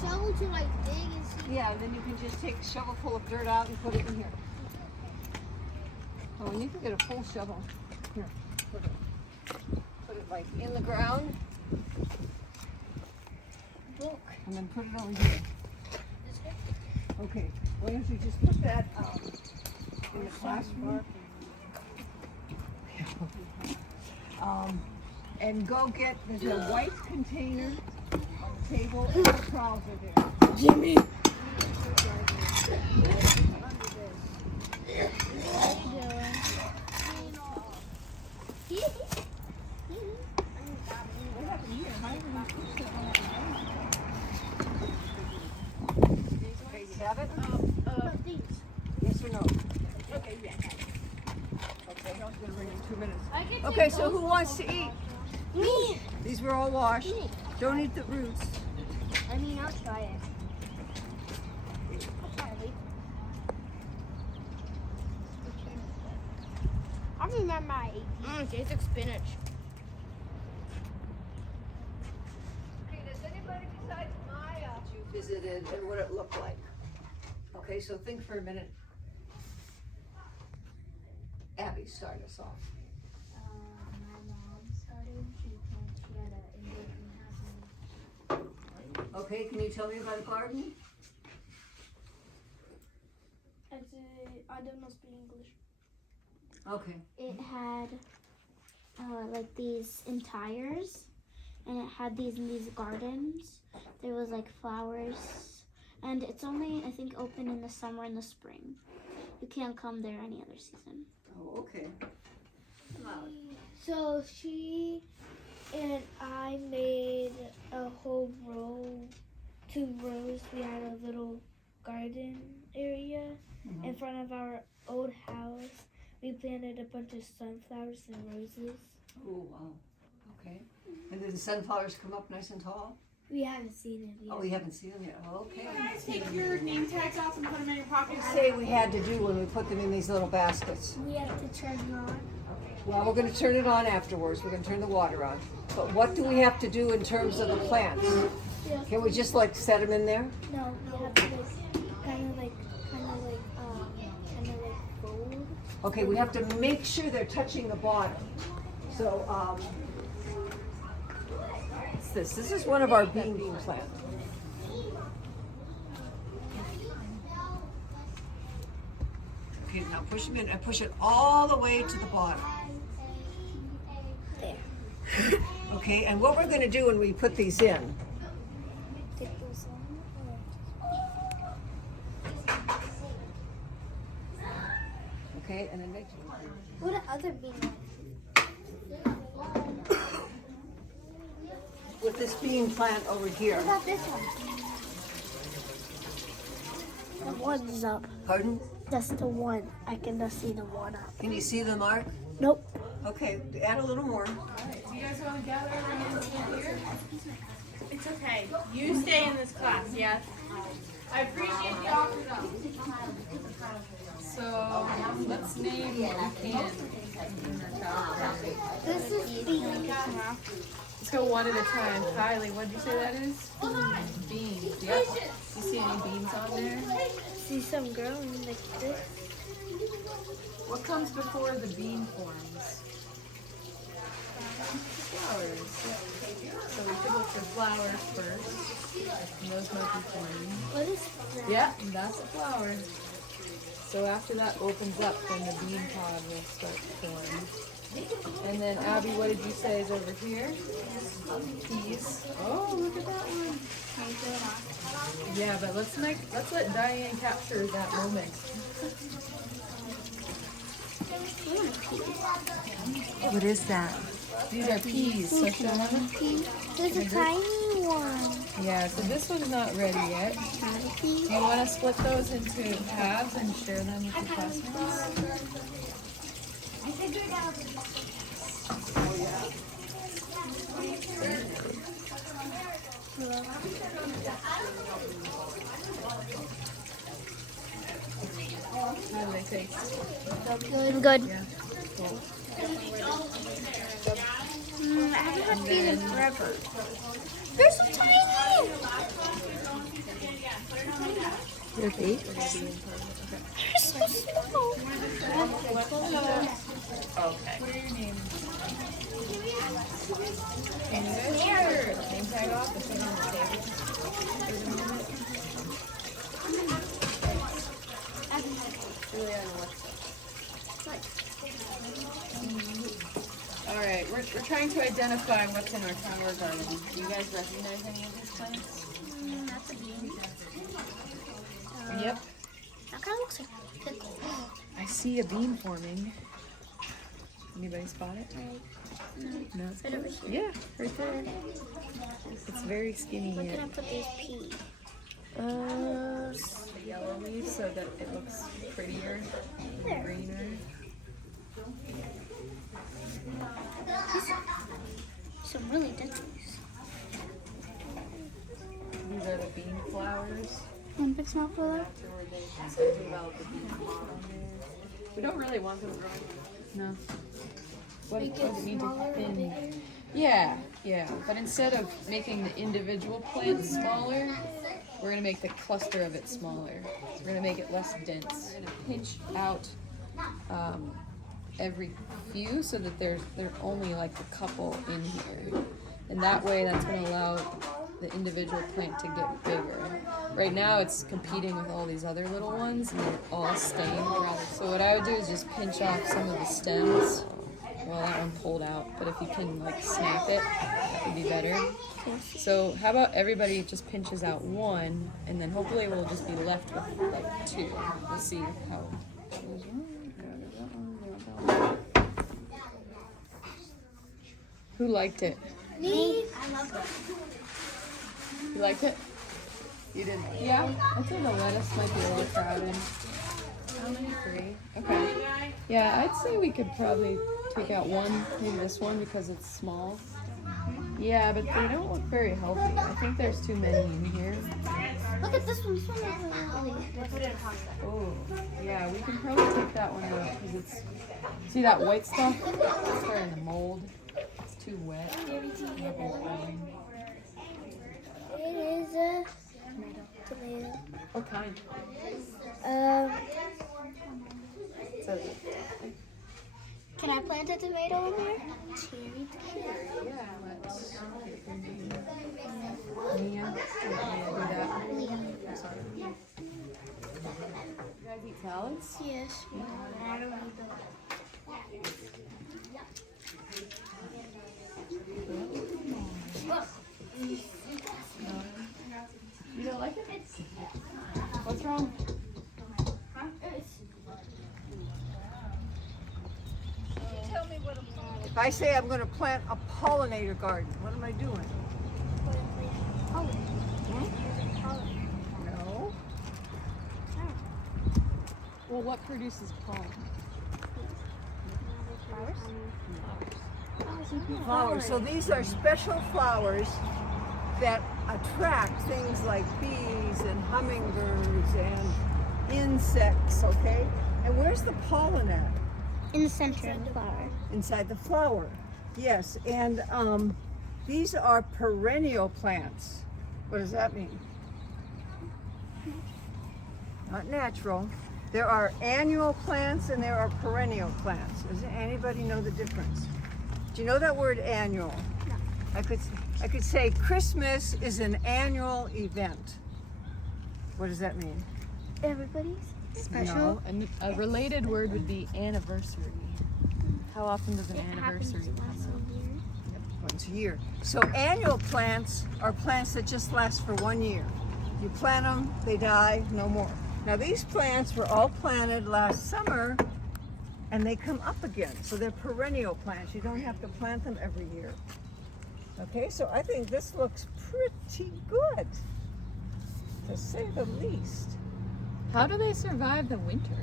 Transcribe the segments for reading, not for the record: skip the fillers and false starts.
Shovel to like dig and see. Yeah, and then you can just take a shovel full of dirt out and put it in here. Oh, and you can get a full shovel. Here, put it like in the ground. Look. And then put it over here. Okay, why don't you just put that in the classroom? And go get, there's a white container on the table and the trowels are there. Jimmy. Okay, you have it? These. Yes or no? Okay, yeah. Okay, I was gonna bring in 2 minutes. I can Okay, take so both. who wants to eat? Me. These were all washed. Me. Don't eat the roots. I mean, I'll try it. I'll try it. I remember I ate. Tastes like spinach. Okay, does anybody besides Maya you visited and what it looked like? Okay, so think for a minute. Abby, start us off. My mom started. She had an Indian house. Okay, can you tell me about a garden? I don't know speak English. Okay. It had like these entires, and it had these in these gardens. There was like flowers, and it's only I think open in the summer and the spring. You can't come there any other season. Oh, okay. So she and I made a whole row, 2 rows. We had a little garden area in front of our old house. We planted a bunch of sunflowers and roses. Oh, wow. Okay. And did the sunflowers come up nice and tall? We haven't seen it yet. Oh, we haven't seen them yet. Oh, okay. You guys take your name tags off and put them in your What pockets. did you say we had to do when we put them in these little baskets? We have to turn it on. Well, we're going to turn it on afterwards. We're going to turn the water on. But what do we have to do in terms of the plants? Can we just like set them in there? No, we have to kind of like fold. Okay, we have to make sure they're touching the bottom. So, what's this? This is one of our bean plants. Okay, now push them in and push it all the way to the bottom. There. Okay, and what we're going to do when we put these in, Take those okay, and then make What are other bean with this bean plant over here. What about this one? The one's up. Pardon? That's the one. I can just see the one up. Can you see the mark? Nope. Okay, add a little more. Do you guys want to gather around here? It's okay. You stay in this class, yes? I appreciate the offer though. So let's name what we can. This is bean. Let's go one at a time. Kylie, what did you say that is? Beans. Yep. You see any beans on there? See some growing like this. What comes before the bean forms? Flowers. Yep. So we should look for flowers first. And those might be forming. What is that? Yeah, that's a flower. So after that opens up, then the bean pod will start to form. And then Abby, what did you say is over here? Peas. Oh, look at that one. Yeah, but let's let Diane capture that moment. What is that? These are peas. So show them. There's a tiny one. Yeah, so this one's not ready yet. Do you want to split those into halves and share them with the classmates? How do they taste? Good. Yeah. Cool. I haven't had these in forever. They're so tiny! They're baked? They're so small. Okay. What are your names? Name tag off and put it on the table. Julia and Alexa. Alright, we're trying to identify what's in our tower garden. Do you guys recognize any of these plants? That's a bean. Yep. That kind of looks like a pickle. I see a bean forming. Anybody spot it? No. Right over here. Yeah, right there. It's very skinny Where yet. can I put these peas? Yellow leaves so that it looks prettier and greener. Some really dense. These are the bean flowers. One big small flower. We don't really want them growing. No. What Make does it it mean to smaller or thin? bigger? Yeah. But instead of making the individual plant smaller, we're gonna make the cluster of it smaller. So we're gonna make it less dense. We're gonna pinch out every few so that they're only like a couple in here, and that way that's gonna allow the individual plant to get bigger. Right now it's competing with all these other little ones and they're all stained rather. So what I would do is just pinch off some of the stems. Well, that one pulled out, but if you can like snap it, that would be better. So how about everybody just pinches out one, and then hopefully we'll just be left with like two. We'll see how. Who liked it? Me? I love them. You liked it? You did? Yeah? I think the lettuce might be a little crowded. How many? 3. Okay. Yeah, I'd say we could probably take out one, maybe this one because it's small. Yeah, but they don't look very healthy. I think there's too many in here. Look at this one. This one is really put it in hot. Oh, yeah, we can probably take that one out because it's, see that white stuff? It's starting to mold. It's too wet. It is a tomato. What kind? So, Can I plant a tomato in there? Cherry tomato. yeah, let's. Mia, do that. I'm sorry. You guys eat salads? Yes. I don't need them. You don't like it? What's wrong? If I say I'm going to plant a pollinator garden, what am I doing? No. Well, what produces pollen? Flowers. So these are special flowers that attract things like bees and hummingbirds and insects, okay? And where's the pollen at? In the center of the flower. Inside the flower. Yes, and these are perennial plants. What does that mean? Not natural. There are annual plants and there are perennial plants. Does anybody know the difference? Do you know that word annual? No. I could say Christmas is an annual event. What does that mean? Everybody's special. No. And a related word would be anniversary. How often does an It happens anniversary come once out? a year. Once a year. So annual plants are plants that just last for 1 year. You plant them, they die, no more. Now these plants were all planted last summer and they come up again. So they're perennial plants. You don't have to plant them every year. Okay, so I think this looks pretty good, to say the least. How do they survive the winter?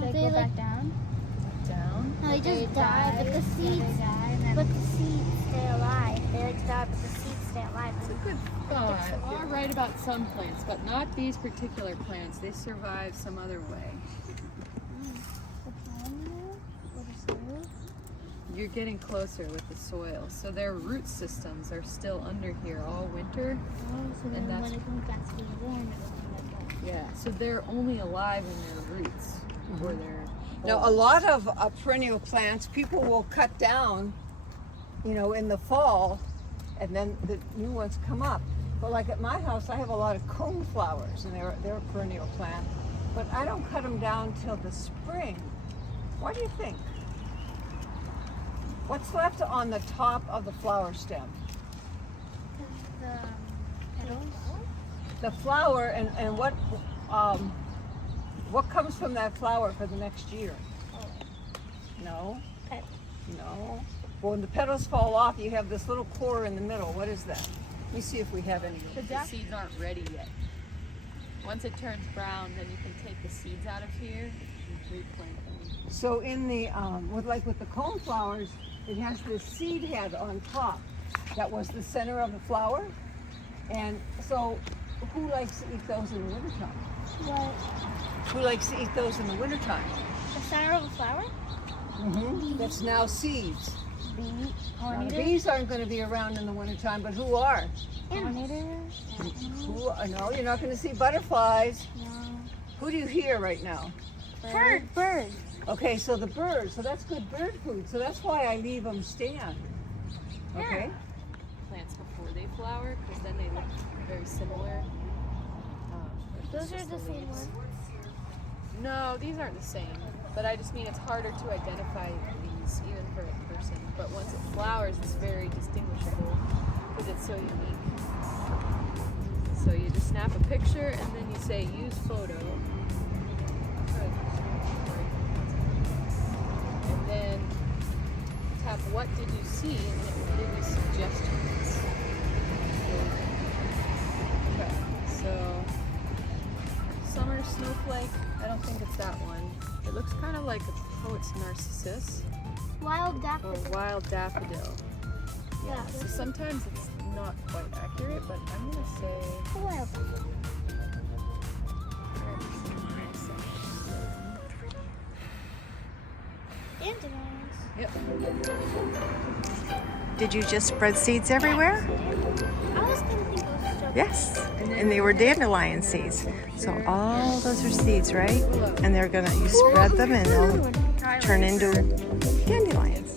They go back down. Down? No, they just die, but the seeds stay alive. They like die, but the seeds stay alive. It's a good thought. You are right about some plants, but not these particular plants. They survive some other way. You're getting closer with the soil. So their root systems are still under here all winter. So then when it comes back to being warm, it will come back up. Yeah, so they're only alive in their roots or their Now, a lot of perennial plants, people will cut down, you know, in the fall, and then the new ones come up. But like at my house, I have a lot of cone flowers, and they're a perennial plant. But I don't cut them down till the spring. Why do you think? What's left on the top of the flower stem? The petals. The flower, and what comes from that flower for the next year? No? Petals. No. Well, when the petals fall off, you have this little core in the middle. What is that? Let me see if we have any. The seeds aren't ready yet. Once it turns brown, then you can take the seeds out of here and replant them. So in the with the cone flowers, it has this seed head on top. That was the center of the flower. And so, who likes to eat those in the wintertime? What? Who likes to eat those in the wintertime? The center of a flower? Mm-hmm. That's now seeds. Bee. Now, Pollinators? bees aren't going to be around in the wintertime, but who are? Pollinators? Who? No, you're not going to see butterflies. No. Who do you hear right now? Bird. Okay, so the birds. So that's good bird food. So that's why I leave them stand. Okay. Plants before they flower, because then they look very similar. Those are the same ones. No, these aren't the same. But I just mean it's harder to identify these even for a person. But once it flowers, it's very distinguishable because it's so unique. So you just snap a picture and then you say use photo. And then tap what did you see and it will give you suggestions. Okay, so summer snowflake, I don't think it's that one. It looks kind of like a poet's narcissus Wild or daffodil. wild daffodil. Yeah. So sometimes it's not quite accurate, but I'm gonna say Wild daffodil. Dandelions. Yep. Did you just spread seeds everywhere? I was gonna think of strawberries. Yes, and they were dandelion seeds. So all those are seeds, right? And you spread them and they'll turn into dandelions.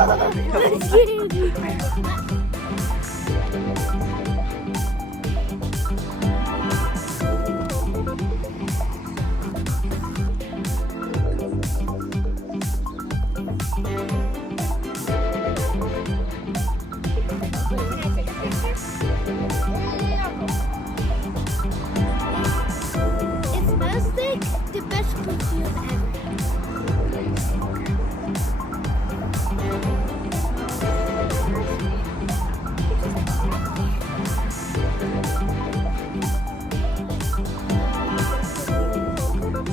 Oh look, a ladybug! It smells like the best perfume ever.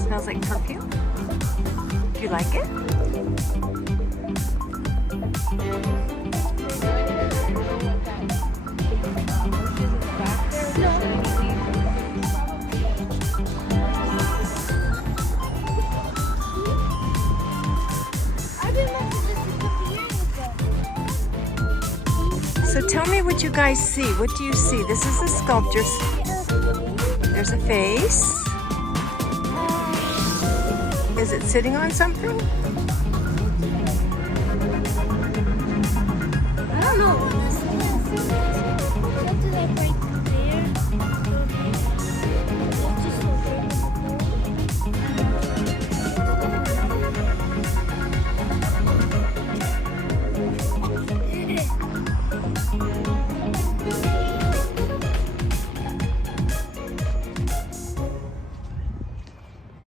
Smells like perfume. Do you like it? I've been watching this a couple years ago. So tell me what you guys see. What do you see? This is a sculpture. There's a face. Is it sitting on something?